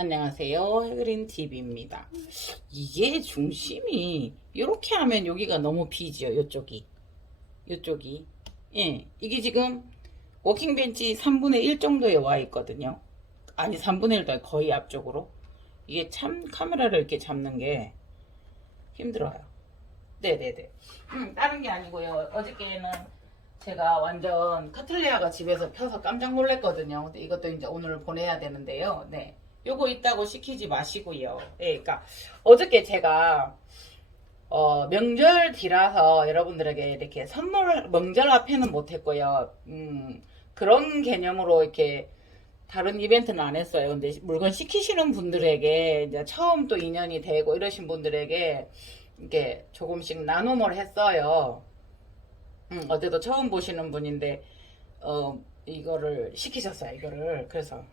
안녕하세요. 해그린TV입니다. 이게 중심이 이렇게 하면 여기가 너무 비지요. 요쪽이. 예, 이게 지금 워킹벤치 3분의 1 정도에 와 있거든요. 아니 3분의 1도 거의 앞쪽으로. 이게 참 카메라를 이렇게 잡는 게 힘들어요. 네네네. 다른 게 아니고요. 어저께는 제가 완전 카틀레아가 집에서 펴서 깜짝 놀랐거든요. 근데 이것도 이제 오늘 보내야 되는데요. 네. 요거 있다고 시키지 마시고요. 네, 그러니까 어저께 제가 명절 뒤라서 여러분들에게 이렇게 선물 명절 앞에는 못했고요. 그런 개념으로 이렇게 다른 이벤트는 안 했어요. 근데 물건 시키시는 분들에게 이제 처음 또 인연이 되고 이러신 분들에게 이렇게 조금씩 나눔을 했어요. 어제도 처음 보시는 분인데 이거를 시키셨어요. 이거를 그래서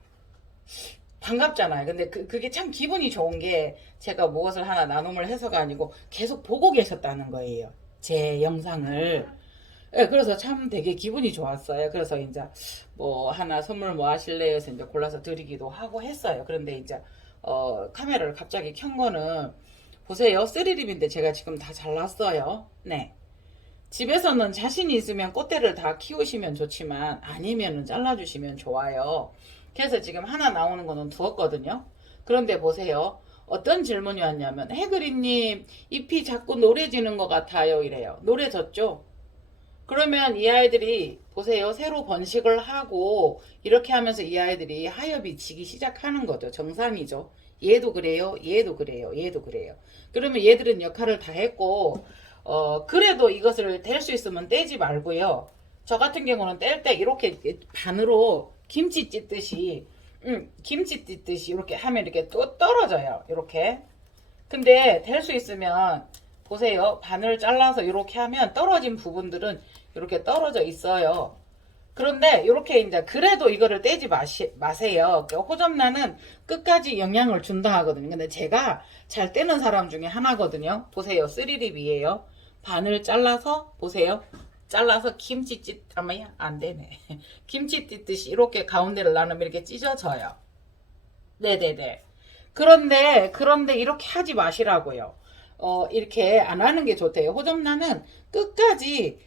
반갑잖아요. 근데 그게 참 기분이 좋은 게 제가 무엇을 하나 나눔을 해서가 아니고 계속 보고 계셨다는 거예요. 제 영상을. 네, 그래서 참 되게 기분이 좋았어요. 그래서 이제 뭐 하나 선물 뭐 하실래요? 해서 이제 골라서 드리기도 하고 했어요. 그런데 이제 카메라를 갑자기 켠 거는 보세요. 3립인데 제가 지금 다 잘랐어요. 네. 집에서는 자신이 있으면 꽃대를 다 키우시면 좋지만 아니면은 잘라주시면 좋아요. 그래서 지금 하나 나오는 거는 두었거든요. 그런데 보세요. 어떤 질문이 왔냐면 해그리님 잎이 자꾸 노래지는 것 같아요 이래요. 노래졌죠? 그러면 이 아이들이 보세요. 새로 번식을 하고 이렇게 하면서 이 아이들이 하엽이 지기 시작하는 거죠. 정상이죠. 얘도 그래요. 얘도 그래요. 얘도 그래요. 그러면 얘들은 역할을 다 했고 그래도 이것을 뗄 수 있으면 떼지 말고요. 저 같은 경우는 뗄 때 이렇게 반으로 김치 찢듯이 이렇게 하면 이렇게 또 떨어져요. 이렇게. 근데 될 수 있으면 보세요. 반을 잘라서 이렇게 하면 떨어진 부분들은 이렇게 떨어져 있어요. 그런데 이렇게 이제 그래도 이거를 떼지 마세요. 호접란은 끝까지 영향을 준다 하거든요. 근데 제가 잘 떼는 사람 중에 하나거든요. 보세요. 3립이에요. 반을 잘라서 보세요. 잘라서 김치 아마야 안 되네. 김치 찢듯이 이렇게 가운데를 나누면 이렇게 찢어져요. 네네네. 그런데 이렇게 하지 마시라고요. 이렇게 안 하는 게 좋대요. 호접란은 끝까지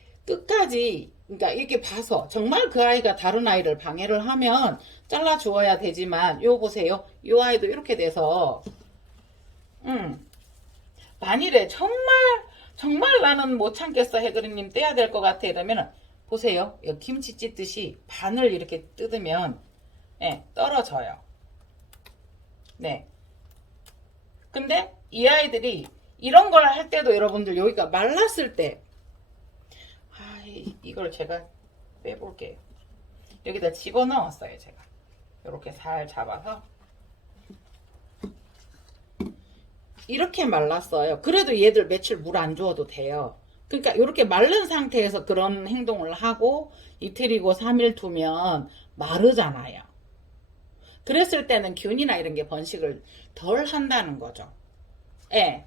그러니까 이렇게 봐서 정말 그 아이가 다른 아이를 방해를 하면 잘라 주어야 되지만 요 보세요. 요 아이도 이렇게 돼서 만일에 정말 나는 못 참겠어 해그리님 떼야 될 것 같아 이러면 보세요. 김치 찢듯이 반을 이렇게 뜯으면 예, 떨어져요. 네. 근데 이 아이들이 이런 걸 할 때도 여러분들 여기가 말랐을 때 이걸 제가 빼볼게요. 여기다 집어넣었어요. 제가 이렇게 살 잡아서 이렇게 말랐어요. 그래도 얘들 며칠 물 안 주어도 돼요. 그러니까 이렇게 마른 상태에서 그런 행동을 하고 이틀이고 3일 두면 마르잖아요. 그랬을 때는 균이나 이런 게 번식을 덜 한다는 거죠. 예,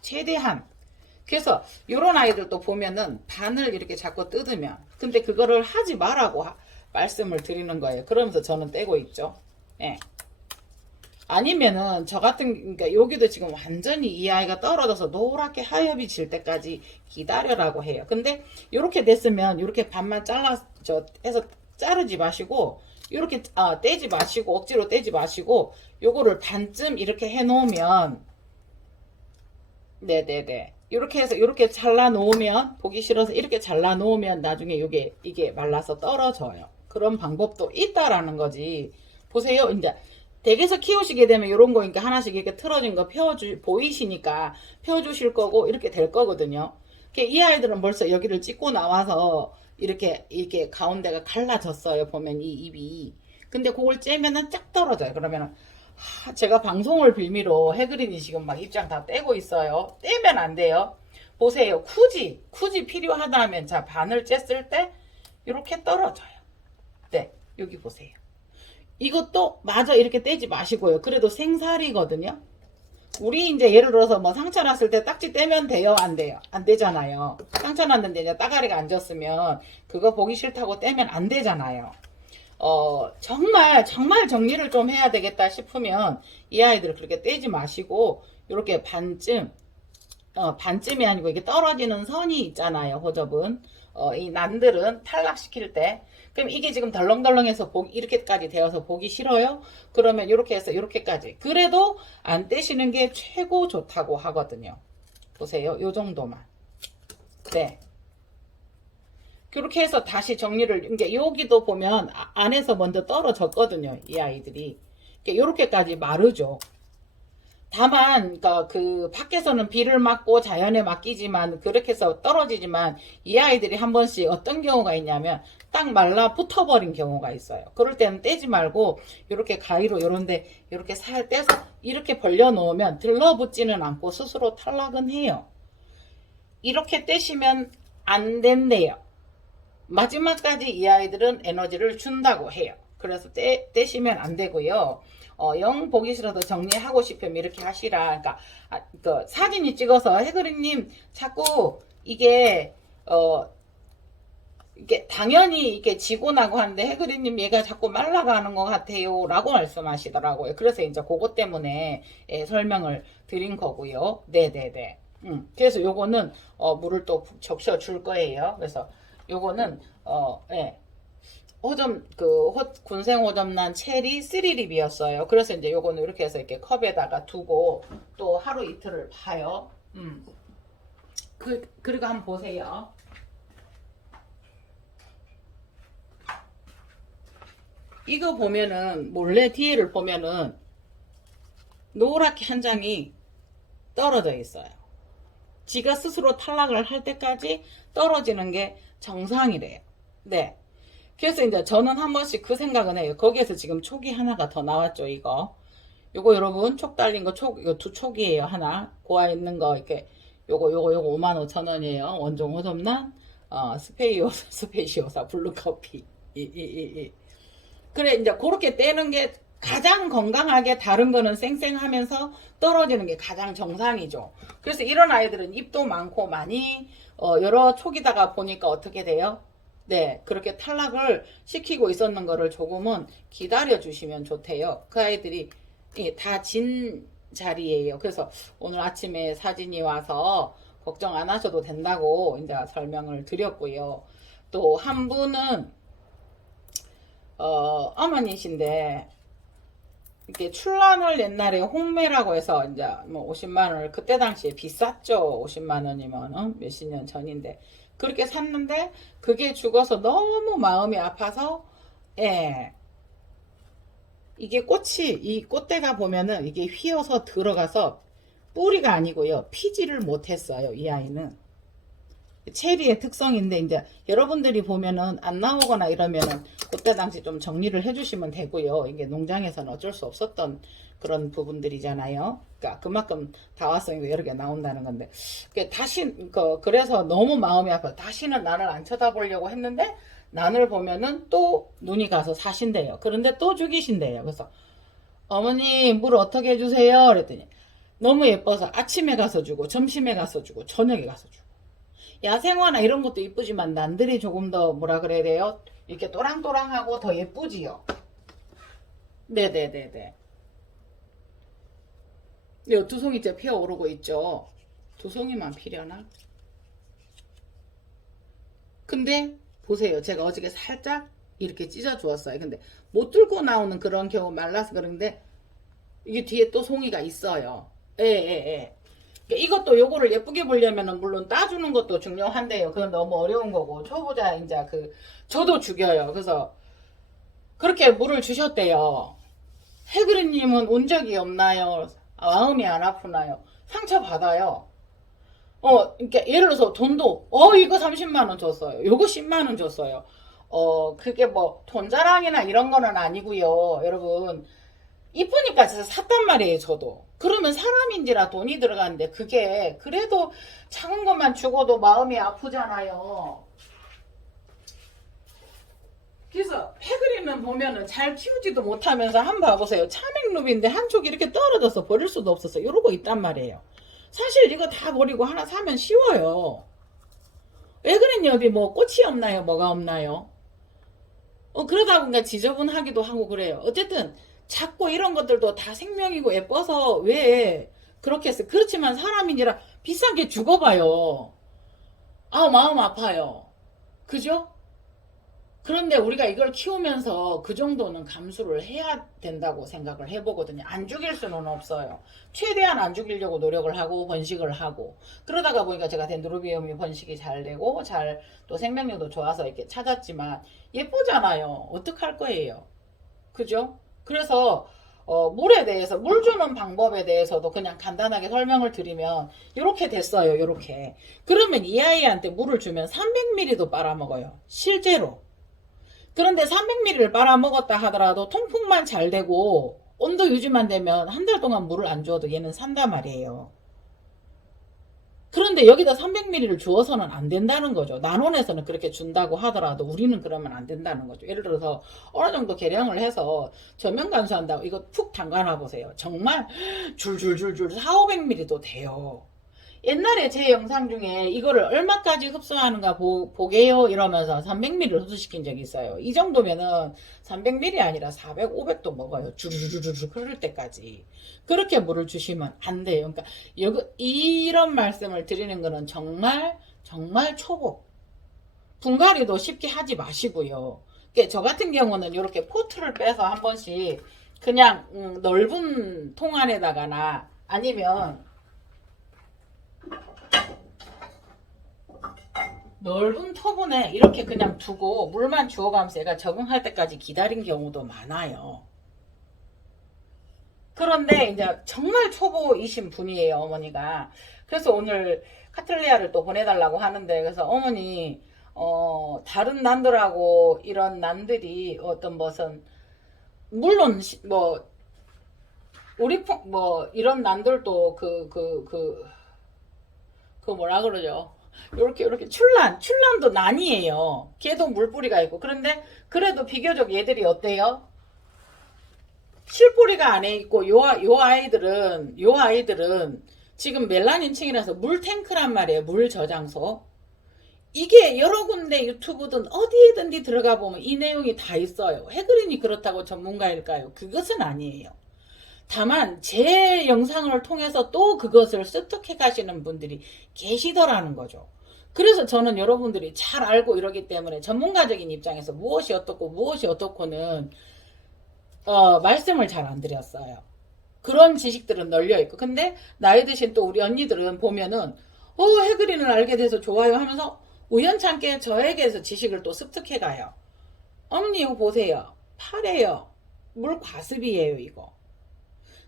최대한. 그래서 이런 아이들도 보면은 반을 이렇게 자꾸 뜯으면 근데 그거를 하지 말라고 말씀을 드리는 거예요. 그러면서 저는 떼고 있죠. 예. 아니면은 저 같은 그러니까 여기도 지금 완전히 이 아이가 떨어져서 노랗게 하엽이 질 때까지 기다려라고 해요. 근데 이렇게 됐으면 이렇게 반만 잘라서 해서 자르지 마시고 이렇게 떼지 마시고 억지로 떼지 마시고 요거를 반쯤 이렇게 해 놓으면 네네네 이렇게 해서 이렇게 잘라 놓으면 보기 싫어서 이렇게 잘라 놓으면 나중에 이게 말라서 떨어져요. 그런 방법도 있다라는 거지. 보세요. 이제 댁에서 키우시게 되면 이런 거니까 하나씩 이렇게 틀어진 거 보이시니까 펴주실 거고 이렇게 될 거거든요. 이 아이들은 벌써 여기를 찍고 나와서 이렇게 가운데가 갈라졌어요. 보면 이 입이. 근데 그걸 째면은 쫙 떨어져요. 그러면은 제가 방송을 빌미로 해그린이 지금 막 입장 다 떼고 있어요. 떼면 안 돼요. 보세요. 굳이 필요하다면 자 반을 쬐을 때 이렇게 떨어져요. 네, 여기 보세요. 이것도 마저 이렇게 떼지 마시고요. 그래도 생살이거든요. 우리 이제 예를 들어서 뭐 상처 났을 때 딱지 떼면 돼요? 안 돼요? 안 되잖아요. 상처 났는데 이제 따가리가 안 졌으면 그거 보기 싫다고 떼면 안 되잖아요. 정말 정리를 좀 해야 되겠다 싶으면 이 아이들을 그렇게 떼지 마시고 이렇게 반쯤이 아니고 이게 떨어지는 선이 있잖아요. 호접은 이 난들은 탈락시킬 때 그럼 이게 지금 덜렁덜렁해서 이렇게까지 되어서 보기 싫어요? 그러면 이렇게 해서 이렇게까지 그래도 안 떼시는 게 최고 좋다고 하거든요. 보세요. 요 정도만. 네. 그렇게 해서 다시 정리를 이제 여기도 보면 안에서 먼저 떨어졌거든요. 이 아이들이. 이렇게까지 마르죠. 다만 그러니까 그 밖에서는 비를 맞고 자연에 맡기지만 그렇게 해서 떨어지지만 이 아이들이 한 번씩 어떤 경우가 있냐면 딱 말라 붙어버린 경우가 있어요. 그럴 때는 떼지 말고 이렇게 가위로 이런데 이렇게 살 떼서 이렇게 벌려 놓으면 들러붙지는 않고 스스로 탈락은 해요. 이렇게 떼시면 안 된대요. 마지막까지 이 아이들은 에너지를 준다고 해요. 그래서 떼시면 안 되고요. 영 보기 싫어도 정리하고 싶으면 이렇게 하시라. 그러니까 그 사진이 찍어서 해그리님 자꾸 이게 이게 당연히 이게 지고 나고 하는데 해그리님 얘가 자꾸 말라가는 것 같아요 라고 말씀하시더라고요. 그래서 이제 그것 때문에 설명을 드린 거고요. 네네네. 그래서 요거는 물을 또 적셔 줄 거예요. 그래서 요거는 예. 군생 호접난 체리 3립이었어요. 그래서 이제 요거는 이렇게 해서 이렇게 컵에다가 두고 또 하루 이틀을 봐요. 그리고 한번 보세요. 이거 보면은 몰래 뒤에를 보면은 노랗게 한 장이 떨어져 있어요. 지가 스스로 탈락을 할 때까지 떨어지는 게 정상이래요. 네. 그래서 이제 저는 한 번씩 그 생각은 해요. 거기에서 지금 촉이 하나가 더 나왔죠, 이거. 요거 여러분, 촉 달린 거 이거 두 촉이에요, 하나. 고아 있는 거, 이렇게. 요거 55,000원이에요. 원종 호접란, 스페이시오사, 블루커피. 그래, 이제 그렇게 떼는 게 가장 건강하게 다른 거는 쌩쌩하면서 떨어지는 게 가장 정상이죠. 그래서 이런 아이들은 입도 많고 많이, 여러 촉이다가 보니까 어떻게 돼요? 네, 그렇게 탈락을 시키고 있었는 거를 조금은 기다려 주시면 좋대요. 그 아이들이 다 진 자리예요. 그래서 오늘 아침에 사진이 와서 걱정 안 하셔도 된다고 이제 설명을 드렸고요. 또 한 분은 어머니신데 이렇게 출란을 옛날에 홍매라고 해서 이제 뭐 50만 원을 그때 당시에 비쌌죠. 50만 원이면은 몇십 년 전인데 그렇게 샀는데 그게 죽어서 너무 마음이 아파서 예. 이게 이 꽃대가 보면은 이게 휘어서 들어가서 뿌리가 아니고요. 피지를 못했어요. 이 아이는. 체리의 특성인데 이제 여러분들이 보면은 안 나오거나 이러면은 그때 당시 좀 정리를 해주시면 되고요. 이게 농장에서는 어쩔 수 없었던 그런 부분들이잖아요. 그러니까 그만큼 다화성이 여러 개 나온다는 건데 그래서 너무 마음이 아파. 다시는 난을 안 쳐다보려고 했는데 난을 보면은 또 눈이 가서 사신대요. 그런데 또 죽이신대요. 그래서 어머니 물 어떻게 해주세요? 그랬더니 너무 예뻐서 아침에 가서 주고 점심에 가서 주고 저녁에 가서 주고 야생화나 이런 것도 이쁘지만 난들이 조금 더 뭐라 그래야 돼요? 이렇게 또랑또랑하고 더 예쁘지요. 네네네네. 네, 두 송이째 피어오르고 있죠. 두 송이만 피려나? 근데 보세요. 제가 어저께 살짝 이렇게 찢어 주었어요. 근데 못 들고 나오는 그런 경우 말라서 그런데 이게 뒤에 또 송이가 있어요. 예. 이것도 요거를 예쁘게 보려면은 물론 따주는 것도 중요한데요. 그건 너무 어려운 거고 초보자 이제 저도 죽여요. 그래서 그렇게 물을 주셨대요. 해그리님은 온 적이 없나요? 마음이 안 아프나요? 상처 받아요. 그러니까 예를 들어서 돈도 이거 30만 원 줬어요. 요거 10만 원 줬어요. 그게 뭐 돈 자랑이나 이런 거는 아니고요. 여러분 이쁘니까 진짜 샀단 말이에요. 저도. 그러면 사람인지라 돈이 들어가는데 그게 그래도 작은 것만 주고도 마음이 아프잖아요. 그래서 패그리는 보면은 잘 키우지도 못하면서 한번 봐보세요. 차맹루비인데 한쪽이 이렇게 떨어져서 버릴 수도 없어서 이러고 있단 말이에요. 사실 이거 다 버리고 하나 사면 쉬워요. 왜 그랬냐? 여기 뭐 꽃이 없나요? 뭐가 없나요? 그러다 보니까 지저분하기도 하고 그래요. 어쨌든 작고 이런 것들도 다 생명이고 예뻐서 왜 그렇게 했어요. 그렇지만 사람이니라 비싼 게 죽어봐요. 아, 마음 아파요. 그죠? 그런데 우리가 이걸 키우면서 그 정도는 감수를 해야 된다고 생각을 해보거든요. 안 죽일 수는 없어요. 최대한 안 죽이려고 노력을 하고 번식을 하고 그러다가 보니까 제가 덴드로비움이 번식이 잘 되고 잘 또 생명력도 좋아서 이렇게 찾았지만 예쁘잖아요. 어떡할 거예요. 그죠? 그래서 물에 대해서 물 주는 방법에 대해서도 그냥 간단하게 설명을 드리면 이렇게 됐어요. 이렇게 그러면 이 아이한테 물을 주면 300ml도 빨아먹어요. 실제로. 그런데 300ml를 빨아먹었다 하더라도 통풍만 잘 되고 온도 유지만 되면 한 달 동안 물을 안 주어도 얘는 산단 말이에요. 그런데 여기다 300ml를 주어서는 안 된다는 거죠. 난원에서는 그렇게 준다고 하더라도 우리는 그러면 안 된다는 거죠. 예를 들어서 어느 정도 계량을 해서 저면 간수한다고 이거 푹 담가놔 보세요. 정말 줄줄줄줄 400~500ml도 돼요. 옛날에 제 영상 중에 이거를 얼마까지 흡수하는가 보게요 이러면서 300ml를 흡수시킨 적이 있어요. 이 정도면은 300ml 아니라 400, 500도 먹어요. 주르르르르 흐를 때까지. 그렇게 물을 주시면 안 돼요. 그러니까 이런 말씀을 드리는 거는 정말 정말 초보. 분갈이도 쉽게 하지 마시고요. 저 같은 경우는 이렇게 포트를 빼서 한 번씩 그냥 넓은 통 안에다가나 아니면 넓은 터분에 이렇게 그냥 두고 물만 주워가면서 얘가 적응할 때까지 기다린 경우도 많아요. 그런데 이제 정말 초보이신 분이에요, 어머니가. 그래서 오늘 카틀리아를 또 보내달라고 하는데, 그래서 어머니, 다른 난들하고 이런 난들이 어떤 무슨, 물론, 이런 난들도 뭐라 그러죠? 이렇게 출란도 난이에요. 걔도 물뿌리가 있고. 그런데 그래도 비교적 얘들이 어때요? 실뿌리가 안에 있고 요 아이들은 지금 멜라닌층이라서 물탱크란 말이에요. 물 저장소. 이게 여러 군데 유튜브든 어디에든지 들어가 보면 이 내용이 다 있어요. 해그린이 그렇다고 전문가일까요? 그것은 아니에요. 다만 제 영상을 통해서 또 그것을 습득해 가시는 분들이 계시더라는 거죠. 그래서 저는 여러분들이 잘 알고 이러기 때문에 전문가적인 입장에서 무엇이 어떻고 무엇이 어떻고는 말씀을 잘 안 드렸어요. 그런 지식들은 널려있고. 근데 나이 드신 또 우리 언니들은 보면은 해그린을 알게 돼서 좋아요 하면서 우연찮게 저에게서 지식을 또 습득해 가요. 어머니 이거 보세요. 파래요. 물 과습이에요 이거.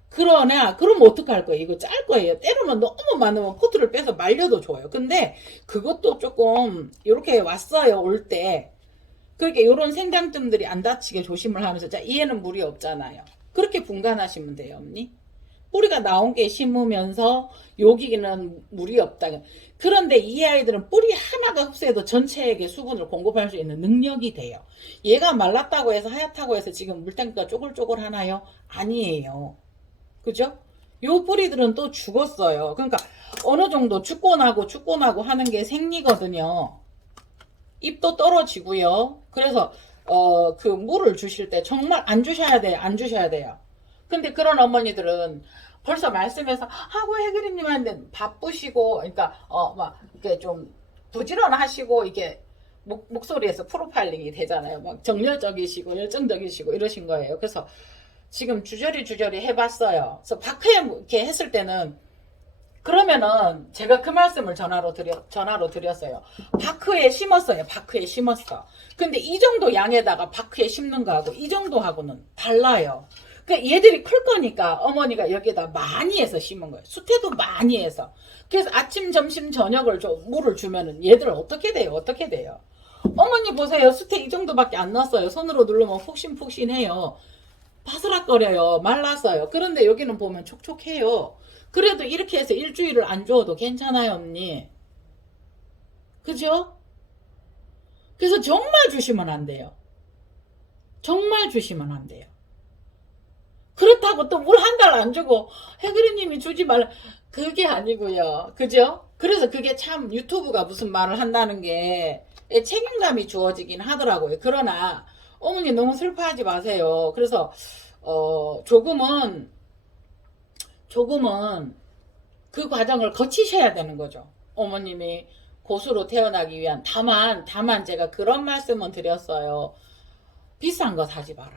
그럼 어떡할 거예요? 이거 짤 거예요. 때로는 너무 많으면 포트를 빼서 말려도 좋아요. 근데 그것도 조금 이렇게 왔어요. 올 때. 그렇게 이런 생장점들이 안 다치게 조심을 하면서 자 얘는 물이 없잖아요. 그렇게 분간하시면 돼요. 언니. 뿌리가 나온 게 심으면서 여기는 물이 없다. 그런데 이 아이들은 뿌리 하나가 흡수해도 전체에게 수분을 공급할 수 있는 능력이 돼요. 얘가 말랐다고 해서 하얗다고 해서 지금 물탱크가 쪼글쪼글 하나요? 아니에요. 그죠? 요 뿌리들은 또 죽었어요. 그러니까 어느 정도 죽고 나고 하는 게 생리거든요. 잎도 떨어지고요. 그래서 그 물을 주실 때 정말 안 주셔야 돼요. 근데 그런 어머니들은 벌써 말씀해서 하고 해그리님한테 바쁘시고 그러니까 막 이렇게 좀 부지런하시고 이게 목소리에서 프로파일링이 되잖아요. 막 정열적이시고 열정적이시고 이러신 거예요. 그래서 지금 주저리 해봤어요. 그래서 바크에 이렇게 했을 때는 그러면은 제가 그 말씀을 전화로 드렸어요. 바크에 심었어요. 바크에 심었어. 근데 이 정도 양에다가 바크에 심는 거하고 이 정도 하고는 달라요. 그러니까 얘들이 클 거니까 어머니가 여기에다 많이 해서 심은 거예요. 수태도 많이 해서. 그래서 아침, 점심, 저녁을 물을 주면은 얘들 어떻게 돼요? 어머니 보세요. 수태 이 정도밖에 안 넣었어요. 손으로 누르면 푹신푹신해요. 바스락거려요. 말랐어요. 그런데 여기는 보면 촉촉해요. 그래도 이렇게 해서 일주일을 안 주어도 괜찮아요, 언니. 그죠? 그래서 정말 주시면 안 돼요. 정말 주시면 안 돼요. 그렇다고 또 물 한 달 안 주고 해그리님이 주지 말라. 그게 아니고요. 그죠? 그래서 그게 참 유튜브가 무슨 말을 한다는 게 책임감이 주어지긴 하더라고요. 그러나 어머니 너무 슬퍼하지 마세요. 그래서 조금은 그 과정을 거치셔야 되는 거죠. 어머님이 고수로 태어나기 위한. 다만 제가 그런 말씀은 드렸어요. 비싼 거 사지 마라.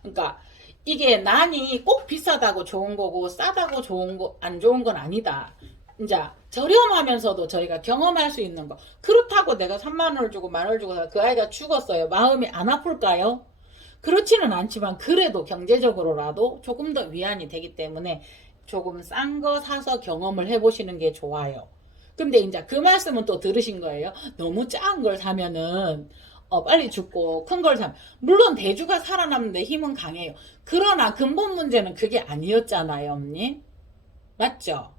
그러니까 이게 난이 꼭 비싸다고 좋은 거고 싸다고 좋은 거 안 좋은 건 아니다. 이제 저렴하면서도 저희가 경험할 수 있는 거. 그렇다고 내가 3만 원을 주고 만 원을 주고 그 아이가 죽었어요. 마음이 안 아플까요? 그렇지는 않지만 그래도 경제적으로라도 조금 더 위안이 되기 때문에 조금 싼 거 사서 경험을 해보시는 게 좋아요. 근데 이제 그 말씀은 또 들으신 거예요. 너무 작은 걸 사면은 빨리 죽고 큰 걸 사면 물론 대주가 살아남는데 힘은 강해요. 그러나 근본 문제는 그게 아니었잖아요, 언니. 맞죠?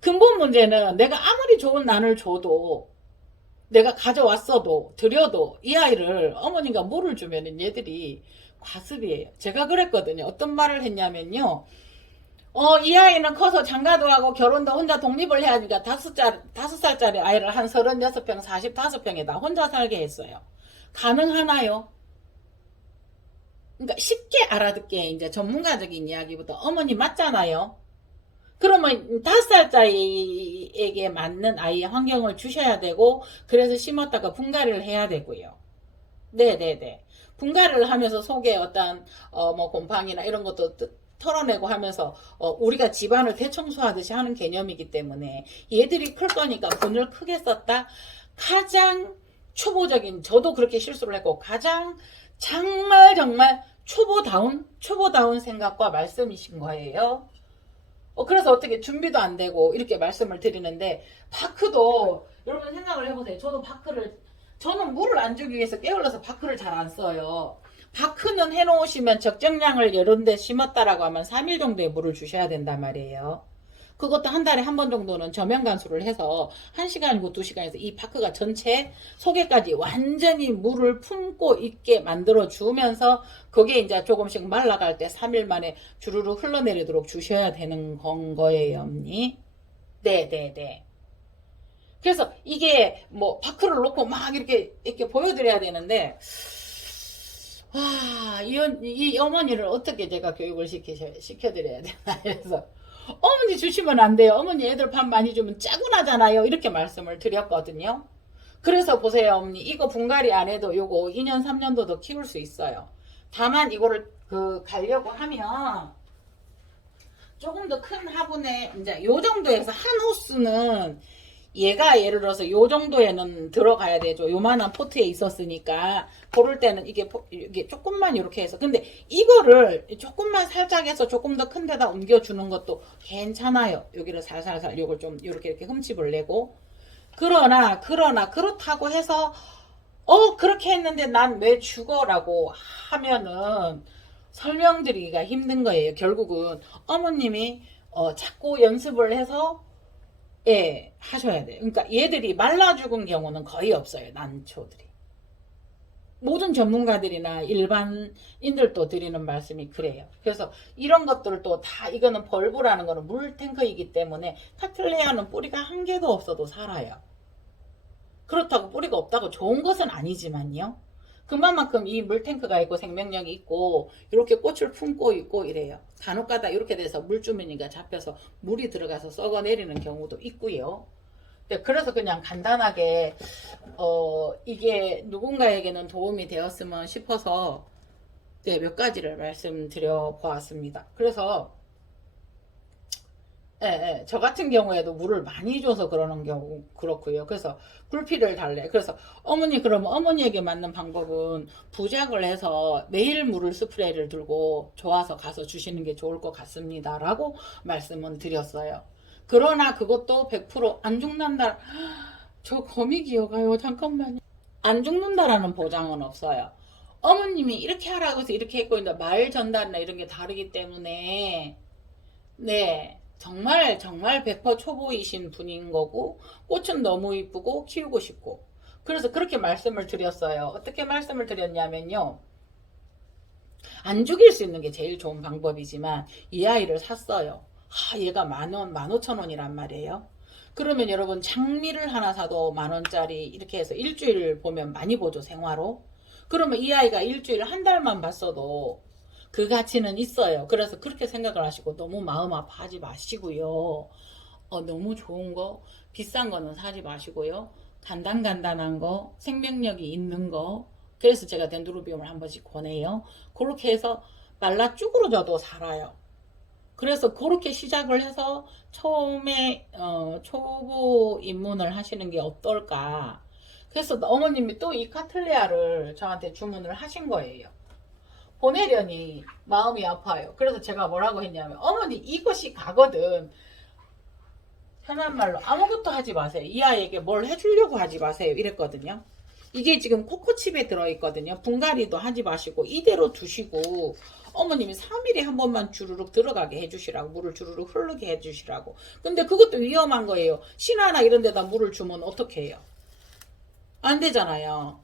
근본 문제는 내가 아무리 좋은 난을 줘도 내가 가져왔어도 드려도 이 아이를 어머니가 물을 주면은 얘들이 과습이에요. 제가 그랬거든요. 어떤 말을 했냐면요. 이 아이는 커서 장가도 하고 결혼도 혼자 독립을 해야 하니까 5살짜리 아이를 한 36평, 45평에다 혼자 살게 했어요. 가능하나요? 그러니까 쉽게 알아듣게 이제 전문가적인 이야기부터 어머니 맞잖아요. 그러면 5살짜리에게 맞는 아이의 환경을 주셔야 되고 그래서 심었다가 분갈이를 해야 되고요. 네네네. 분갈이를 하면서 속에 어떤 뭐 곰팡이나 이런 것도 털어내고 하면서 우리가 집안을 대청소하듯이 하는 개념이기 때문에 얘들이 클 거니까 분을 크게 썼다. 가장 초보적인 저도 그렇게 실수를 했고 가장 정말 초보다운 생각과 말씀이신 거예요. 그래서 어떻게 준비도 안 되고 이렇게 말씀을 드리는데 바크도 여러분 생각을 해보세요. 저는 물을 안 주기 위해서 깨울러서 바크를 잘 안 써요. 바크는 해놓으시면 적정량을 여러 데 심었다라고 하면 3일 정도의 물을 주셔야 된단 말이에요. 그것도 한 달에 한 번 정도는 저면 간수를 해서 1시간이고 2시간에서 이 바크가 전체 속에까지 완전히 물을 품고 있게 만들어 주면서 그게 이제 조금씩 말라갈 때 3일 만에 주르르 흘러내리도록 주셔야 되는 거예요, 언니. 네네네. 그래서 이게 뭐 바크를 놓고 막 이렇게 보여드려야 되는데 와, 이 어머니를 어떻게 제가 교육을 시켜드려야 되나 해서 어머니 주시면 안 돼요. 어머니 애들 밥 많이 주면 짜고나잖아요. 이렇게 말씀을 드렸거든요. 그래서 보세요, 어머니. 이거 분갈이 안 해도 요거 2년, 3년도 더 키울 수 있어요. 다만 이거를 가려고 하면 조금 더 큰 화분에 이제 요 정도에서 한 호스는 얘가 예를 들어서 요 정도에는 들어가야 되죠. 요만한 포트에 있었으니까 고를 때는 이게 조금만 이렇게 해서 근데 이거를 조금만 살짝 해서 조금 더 큰 데다 옮겨주는 것도 괜찮아요. 여기를 살살살 요걸 좀 이렇게 흠집을 내고 그러나 그렇다고 해서 그렇게 했는데 난 왜 죽어라고 하면은 설명드리기가 힘든 거예요. 결국은 어머님이 자꾸 연습을 해서 예, 하셔야 돼요. 그러니까 얘들이 말라 죽은 경우는 거의 없어요. 난초들이. 모든 전문가들이나 일반인들도 드리는 말씀이 그래요. 그래서 이런 것들도 다 이거는 벌브라는 거는 물탱크이기 때문에 카틀레아는 뿌리가 한 개도 없어도 살아요. 그렇다고 뿌리가 없다고 좋은 것은 아니지만요. 그만큼 이 물탱크가 있고 생명력이 있고 이렇게 꽃을 품고 있고 이래요. 간혹가다 이렇게 돼서 물주머니가 잡혀서 물이 들어가서 썩어내리는 경우도 있고요. 그래서 그냥 간단하게 이게 누군가에게는 도움이 되었으면 싶어서 몇 가지를 말씀드려 보았습니다. 그래서 저 같은 경우에도 물을 많이 줘서 그러는 경우 그렇고요. 그래서 굴피를 달래. 그래서 어머니 그러면 어머니에게 맞는 방법은 부작을 해서 매일 물을 스프레이를 들고 좋아서 가서 주시는 게 좋을 것 같습니다. 라고 말씀은 드렸어요. 그러나 그것도 100% 안 죽는다. 저 거미 기어가요. 잠깐만요. 안 죽는다라는 보장은 없어요. 어머님이 이렇게 하라고 해서 이렇게 했고 이제 말 전달이나 이런 게 다르기 때문에 네. 정말 100% 초보이신 분인 거고 꽃은 너무 이쁘고 키우고 싶고 그래서 그렇게 말씀을 드렸어요. 어떻게 말씀을 드렸냐면요. 안 죽일 수 있는 게 제일 좋은 방법이지만 이 아이를 샀어요. 얘가 10,000원, 15,000원이란 말이에요. 그러면 여러분 장미를 하나 사도 10,000원짜리 이렇게 해서 일주일 보면 많이 보죠. 생화로. 그러면 이 아이가 일주일 한 달만 봤어도 그 가치는 있어요. 그래서 그렇게 생각을 하시고 너무 마음 아파하지 마시고요. 너무 좋은 거, 비싼 거는 사지 마시고요. 간단한 거, 생명력이 있는 거. 그래서 제가 덴드로비움을 한 번씩 권해요. 그렇게 해서 말라 쭈그러져도 살아요. 그래서 그렇게 시작을 해서 처음에 초보 입문을 하시는 게 어떨까. 그래서 어머님이 또 이 카틀레아를 저한테 주문을 하신 거예요. 보내려니 마음이 아파요. 그래서 제가 뭐라고 했냐면 어머니 이것이 가거든. 편한 말로 아무것도 하지 마세요. 이 아이에게 뭘 해주려고 하지 마세요. 이랬거든요. 이게 지금 코코칩에 들어있거든요. 분갈이도 하지 마시고 이대로 두시고 어머님이 3일에 한 번만 주르륵 들어가게 해주시라고 물을 주르륵 흐르게 해주시라고. 근데 그것도 위험한 거예요. 신화나 이런 데다 물을 주면 어떻게 해요? 안 되잖아요.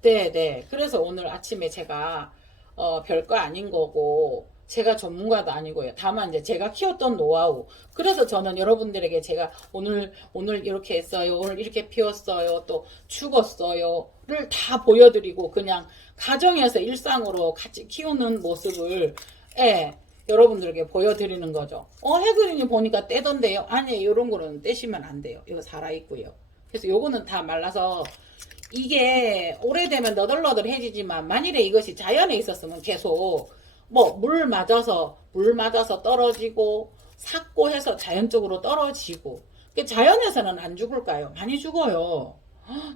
네. 그래서 오늘 아침에 제가 별거 아닌 거고 제가 전문가도 아니고요. 다만 이제 제가 키웠던 노하우. 그래서 저는 여러분들에게 제가 오늘 이렇게 했어요. 오늘 이렇게 피웠어요. 또 죽었어요를 다 보여드리고 그냥 가정에서 일상으로 같이 키우는 모습을 여러분들에게 보여드리는 거죠. 해그린이 보니까 떼던데요. 아니 이런 거는 떼시면 안 돼요. 이거 살아있고요. 그래서 요거는 다 말라서 이게 오래되면 너덜너덜해지지만 만일에 이것이 자연에 있었으면 계속 물 맞아서 떨어지고 삭고 해서 자연적으로 떨어지고 자연에서는 안 죽을까요? 많이 죽어요.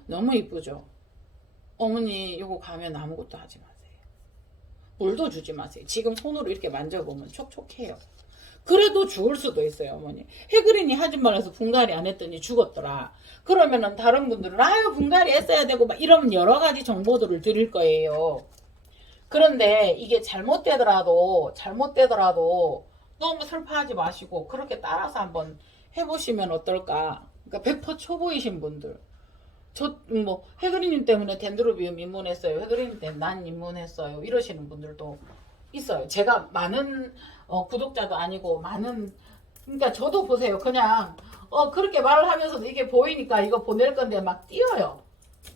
너무 이쁘죠? 어머니 이거 가면 아무것도 하지 마세요. 물도 주지 마세요. 지금 손으로 이렇게 만져보면 촉촉해요. 그래도 죽을 수도 있어요, 어머니. 해그린이 하지 말아서 분갈이 안 했더니 죽었더라. 그러면은 다른 분들은 아유 분갈이 했어야 되고 막 이러면 여러 가지 정보들을 드릴 거예요. 그런데 이게 잘못되더라도 너무 슬퍼하지 마시고 그렇게 따라서 한번 해보시면 어떨까. 그러니까 100% 초보이신 분들. 해그린님 때문에 덴드로비움 입문했어요. 해그린님 때문에 난 입문했어요. 이러시는 분들도 있어요. 제가 많은 구독자도 아니고 그러니까 저도 보세요. 그냥 그렇게 말을 하면서도 이게 보이니까 이거 보낼 건데 막 띄어요.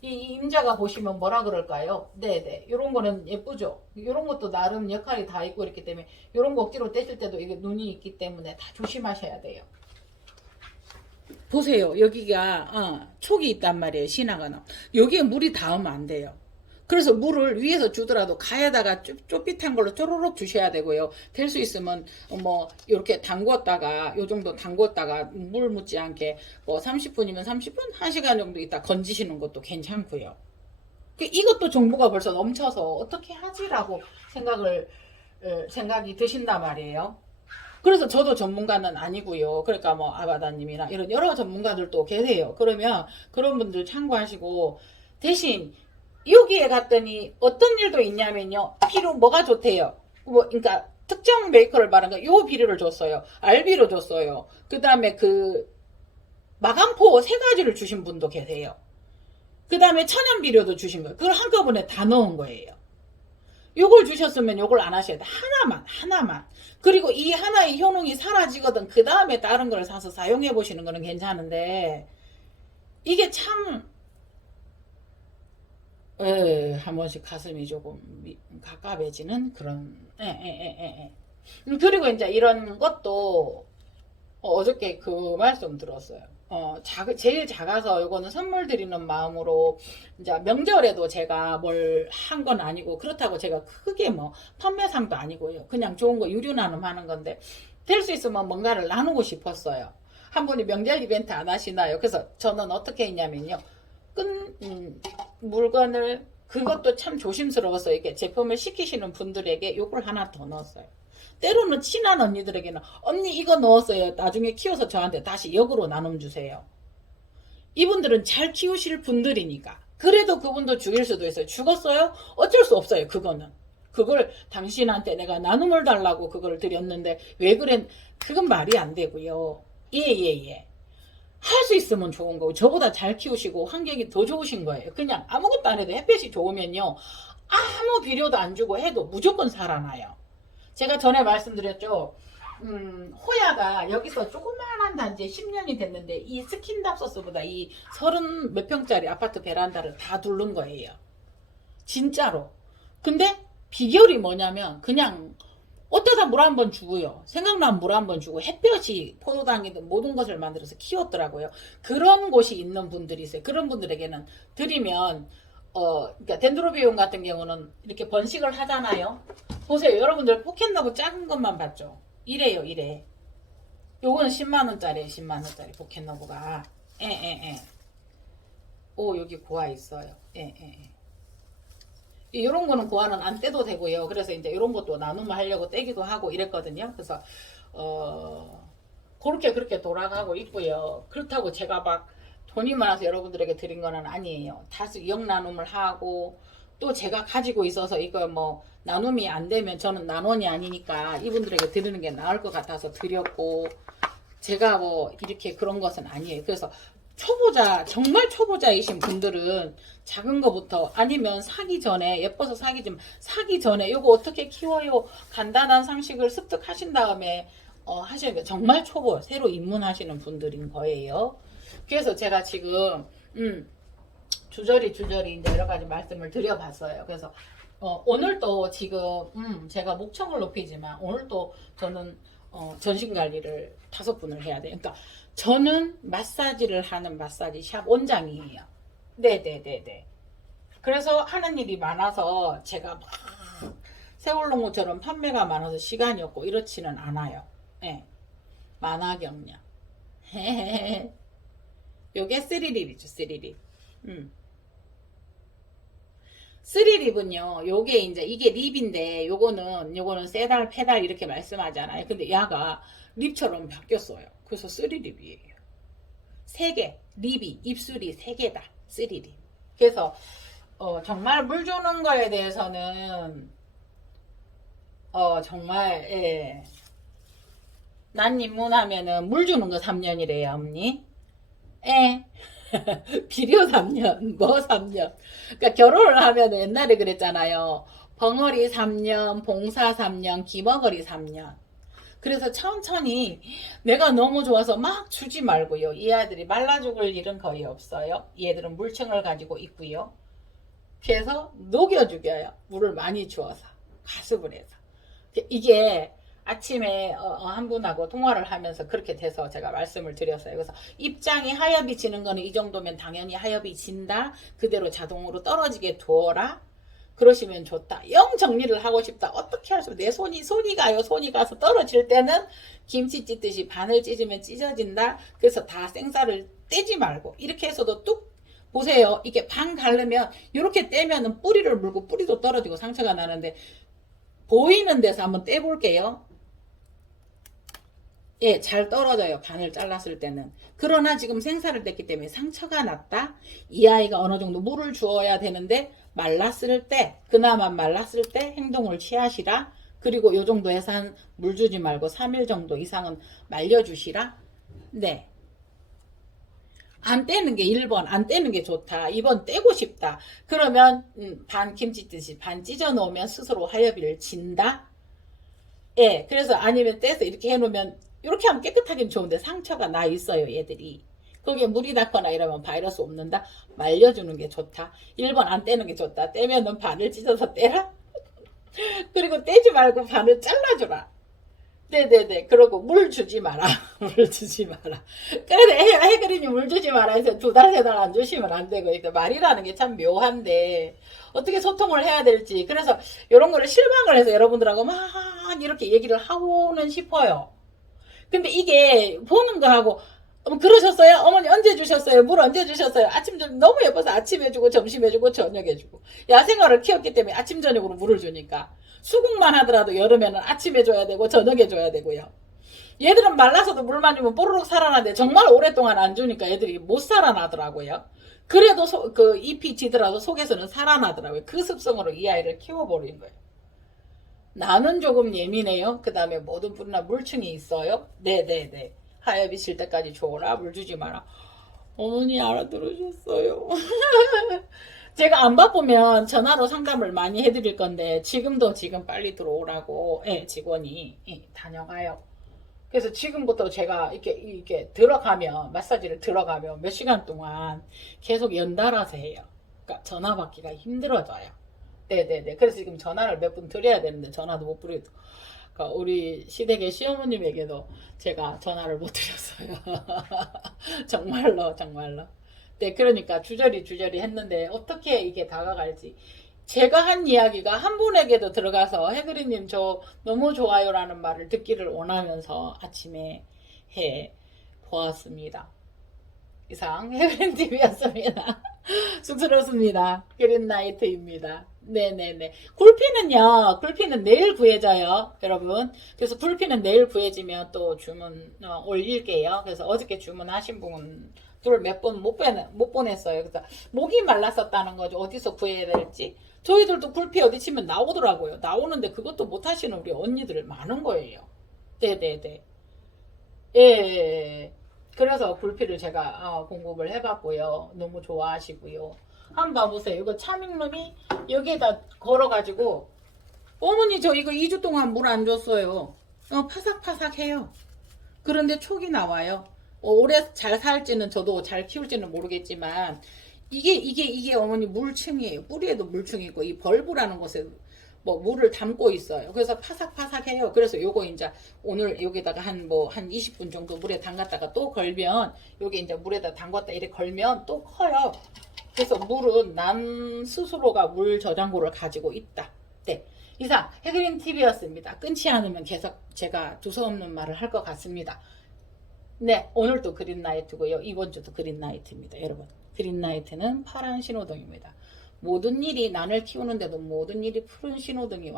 이 임자가 보시면 뭐라 그럴까요? 네네. 요런 거는 예쁘죠? 요런 것도 나름 역할이 다 있고 이렇기 때문에 요런 거 억지로 떼실 때도 이게 눈이 있기 때문에 다 조심하셔야 돼요. 보세요. 여기가 촉이 있단 말이에요. 신화가 여기에 물이 닿으면 안 돼요. 그래서 물을 위에서 주더라도 가에다가 쪼빗한 걸로 쪼로록 주셔야 되고요. 될 수 있으면 이렇게 담궜다가 요 정도 담궜다가 물 묻지 않게 30분이면 30분, 1시간 정도 있다 건지시는 것도 괜찮고요. 이것도 정보가 벌써 넘쳐서 어떻게 하지라고 생각이 드신단 말이에요. 그래서 저도 전문가는 아니고요. 그러니까 아바다님이나 이런 여러 전문가들도 계세요. 그러면 그런 분들 참고하시고 대신 여기에 갔더니 어떤 일도 있냐면요. 비료 뭐가 좋대요. 그러니까 특정 메이커를 말한 요 비료를 줬어요. 알비로 줬어요. 그 다음에 마감포 3가지를 주신 분도 계세요. 그 다음에 천연 비료도 주신 거예요. 그걸 한꺼번에 다 넣은 거예요. 요걸 주셨으면 요걸 안 하셔야 돼. 하나만. 그리고 이 하나의 효능이 사라지거든. 그 다음에 다른 걸 사서 사용해 보시는 거는 괜찮은데 이게 참 한 번씩 가슴이 조금 가깝해지는 그런 그리고 이제 이런 것도 어저께 그 말씀 들었어요. 제일 작아서 이거는 선물 드리는 마음으로 이제 명절에도 제가 뭘 한 건 아니고 그렇다고 제가 크게 판매상도 아니고요. 그냥 좋은 거 유료 나눔하는 건데 될 수 있으면 뭔가를 나누고 싶었어요. 한 분이 명절 이벤트 안 하시나요? 그래서 저는 어떻게 했냐면요. 물건을 그것도 참 조심스러워서 이렇게 제품을 시키시는 분들에게 요걸 하나 더 넣었어요. 때로는 친한 언니들에게는 언니 이거 넣었어요. 나중에 키워서 저한테 다시 역으로 나눔 주세요. 이분들은 잘 키우실 분들이니까. 그래도 그분도 죽일 수도 있어요. 죽었어요? 어쩔 수 없어요. 그걸 당신한테 내가 나눔을 달라고 그걸 드렸는데 왜 그랬? 그건 말이 안 되고요. 예. 할 수 있으면 좋은 거고 저보다 잘 키우시고 환경이 더 좋으신 거예요. 그냥 아무것도 안 해도 햇볕이 좋으면요. 아무 비료도 안 주고 해도 무조건 살아나요. 제가 전에 말씀드렸죠. 호야가 여기서 조그만한 단지에 10년이 됐는데 이 스킨답소스보다 이 30 몇 평짜리 아파트 베란다를 다 두른 거예요. 진짜로. 근데 비결이 뭐냐면 그냥 어떠다 물 한 번 주고요. 생각나면 물 한 번 주고 햇볕이 포도당이든 모든 것을 만들어서 키웠더라고요. 그런 곳이 있는 분들이 있어요. 그런 분들에게는 드리면 그러니까 덴드로비움 같은 경우는 이렇게 번식을 하잖아요. 보세요. 여러분들 포켓나무 작은 것만 봤죠. 이래요, 이래. 요거는 10만원짜리에요, 10만원짜리 포켓나무가. 예. 오, 여기 고아 있어요. 예. 이런 거는 고아는 안 떼도 되고요. 그래서 이제 이런 것도 나눔을 하려고 떼기도 하고 이랬거든요. 그래서 그렇게 돌아가고 있고요. 그렇다고 제가 막 돈이 많아서 여러분들에게 드린 거는 아니에요. 다수 이역 나눔을 하고 또 제가 가지고 있어서 이거 뭐 나눔이 안 되면 저는 난원이 아니니까 이분들에게 드리는 게 나을 것 같아서 드렸고, 제가 뭐 이렇게 그런 것은 아니에요. 그래서 초보자, 정말 초보자이신 분들은 작은 거부터, 아니면 사기 전에, 예뻐서 사기 전에 요거 어떻게 키워요? 간단한 상식을 습득하신 다음에 하셔야 돼요. 정말 초보, 새로 입문하시는 분들인 거예요. 그래서 제가 지금 주저리 이제 여러 가지 말씀을 드려봤어요. 그래서 오늘도 지금 제가 목청을 높이지만 오늘도 저는 전신 관리를 5분을 해야 돼요. 그러니까 저는 마사지를 하는 마사지 샵 원장이에요. 네네네네. 그래서 하는 일이 많아서 제가 막 세월농구처럼 판매가 많아서 시간이 없고 이렇지는 않아요. 네. 만화경력. 요게 3립이죠, 3립. 3립은요, 요게 이제 이게 립인데 요거는 세달, 페달 이렇게 말씀하잖아요. 근데 야가 립처럼 바뀌었어요. 그래서 3립이에요. 3개, 립이, 입술이 3개다. 3립. 그래서 정말 물 주는 거에 대해서는 정말 예. 난 입문하면은 물 주는 거 3년이래요, 언니. 예. 비료 3년, 뭐 3년. 그러니까 결혼을 하면 옛날에 그랬잖아요. 벙어리 3년, 봉사 3년, 기머거리 3년. 그래서 천천히 내가 너무 좋아서 막 주지 말고요. 이 아이들이 말라 죽을 일은 거의 없어요. 이 애들은 물층을 가지고 있고요. 그래서 녹여 죽여요. 물을 많이 주어서. 가습을 해서. 이게 아침에 한 분하고 통화를 하면서 그렇게 돼서 제가 말씀을 드렸어요. 그래서 입장이 하엽이 지는 거는 이 정도면 당연히 하엽이 진다. 그대로 자동으로 떨어지게 두어라. 그러시면 좋다. 영 정리를 하고 싶다. 어떻게 하시면 내 손이 가요. 손이 가서 떨어질 때는 김치 찢듯이 바늘 찢으면 찢어진다. 그래서 다 생쌀을 떼지 말고 이렇게 해서도 뚝 보세요. 이게 반 가르면 이렇게 떼면은 뿌리를 물고 뿌리도 떨어지고 상처가 나는데 보이는 데서 한번 떼볼게요. 예, 잘 떨어져요. 바늘 잘랐을 때는. 그러나 지금 생사를 뗐기 때문에 상처가 났다. 이 아이가 어느 정도 물을 주어야 되는데 말랐을 때, 그나마 말랐을 때 행동을 취하시라. 그리고 요 정도 해서 한 물 주지 말고 3일 정도 이상은 말려주시라. 네. 안 떼는 게 1번, 안 떼는 게 좋다. 2번 떼고 싶다. 그러면 반 김치 듯이 반 찢어 놓으면 스스로 하엽이를 진다. 예, 그래서 아니면 떼서 이렇게 해놓으면 이렇게 하면 깨끗하긴 좋은데 상처가 나 있어요, 얘들이. 거기에 물이 닿거나 이러면 바이러스 옮는다. 말려주는 게 좋다. 1번 안 떼는 게 좋다. 떼면은 바늘 찢어서 떼라. 그리고 떼지 말고 바늘 잘라줘라. 네네네. 그러고 물 주지 마라. 물 주지 마라. 그래도 해그린이 물 주지 마라 해서 2달, 3달 안 주시면 안 되고, 말이라는 게 참 묘한데, 어떻게 소통을 해야 될지. 그래서 이런 거를 실망을 해서 여러분들하고 막 이렇게 얘기를 하고는 싶어요. 근데 이게 보는 거하고, 그러셨어요? 어머니 언제 주셨어요? 물 언제 주셨어요? 아침, 너무 예뻐서 아침 해주고, 점심 해주고, 저녁 해주고. 야생화를 키웠기 때문에 아침, 저녁으로 물을 주니까. 수국만 하더라도 여름에는 아침에 줘야 되고 저녁에 줘야 되고요. 얘들은 말라서도 물만 주면 뽀로록 살아나는데 정말 오랫동안 안 주니까 얘들이 못 살아나더라고요. 그래도 그 잎이 지더라도 속에서는 살아나더라고요. 그 습성으로 이 아이를 키워버린 거예요. 나는 조금 예민해요. 그 다음에 모든 뿌리나 물층이 있어요. 네네네. 하엽이 질 때까지 줘라. 물 주지 마라. 어머니 알아들으셨어요. 제가 안 바쁘면 전화로 상담을 많이 해드릴 건데 지금 빨리 들어오라고 직원이 다녀가요. 그래서 지금부터 제가 이렇게 들어가면 마사지를 들어가면 몇 시간 동안 계속 연달아서 해요. 그러니까 전화 받기가 힘들어져요. 네네네. 그래서 지금 전화를 몇 분 드려야 되는데 전화도 못 드리고 그러니까 우리 시댁의 시어머님에게도 제가 전화를 못 드렸어요. 정말로 정말로. 네, 그러니까 주저리 했는데 어떻게 이게 다가갈지. 제가 한 이야기가 한 분에게도 들어가서 해그리님 저 너무 좋아요라는 말을 듣기를 원하면서 아침에 해 보았습니다. 이상 해그린 TV였습니다. 쑥스럽습니다. 그린나이트입니다. 네네네. 굴피는 내일 구해져요, 여러분. 그래서 굴피는 내일 구해지면 또 주문 올릴게요. 그래서 어저께 주문하신 분들 몇 번 못 보냈어요. 그래서 목이 말랐었다는 거죠. 어디서 구해야 될지. 저희들도 굴피 어디 치면 나오더라고요. 나오는데 그것도 못 하시는 우리 언니들 많은 거예요. 네네네. 예. 예, 예. 그래서 굴피를 제가 공급을 해봤고요. 너무 좋아하시고요. 한번 봐보세요. 이거 차밍룸이 여기에다 걸어가지고 어머니 저 이거 2주 동안 물 안 줬어요. 파삭파삭해요. 그런데 촉이 나와요. 오래 잘 살지는 저도 잘 키울지는 모르겠지만 이게 어머니 물층이에요. 뿌리에도 물층이 있고 이 벌브라는 곳에 뭐 물을 담고 있어요. 그래서 파삭파삭해요. 그래서 요거 이제 오늘 여기다가 한 20분 정도 물에 담갔다가 또 걸면 요게 이제 물에다 담갔다 이렇게 걸면 또 커요. 그래서 물은 난 스스로가 물 저장고를 가지고 있다. 네. 이상 해그린 TV였습니다. 끊지 않으면 계속 제가 두서없는 말을 할 것 같습니다. 네, 오늘도 그린나이트고요. 이번 주도 그린나이트입니다. 여러분, 그린나이트는 파란 신호등입니다. 모든 일이 난을 키우는데도 모든 일이 푸른 신호등이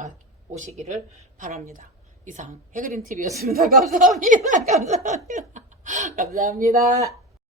오시기를 바랍니다. 이상 해그린 TV였습니다. 감사합니다. 감사합니다. 감사합니다.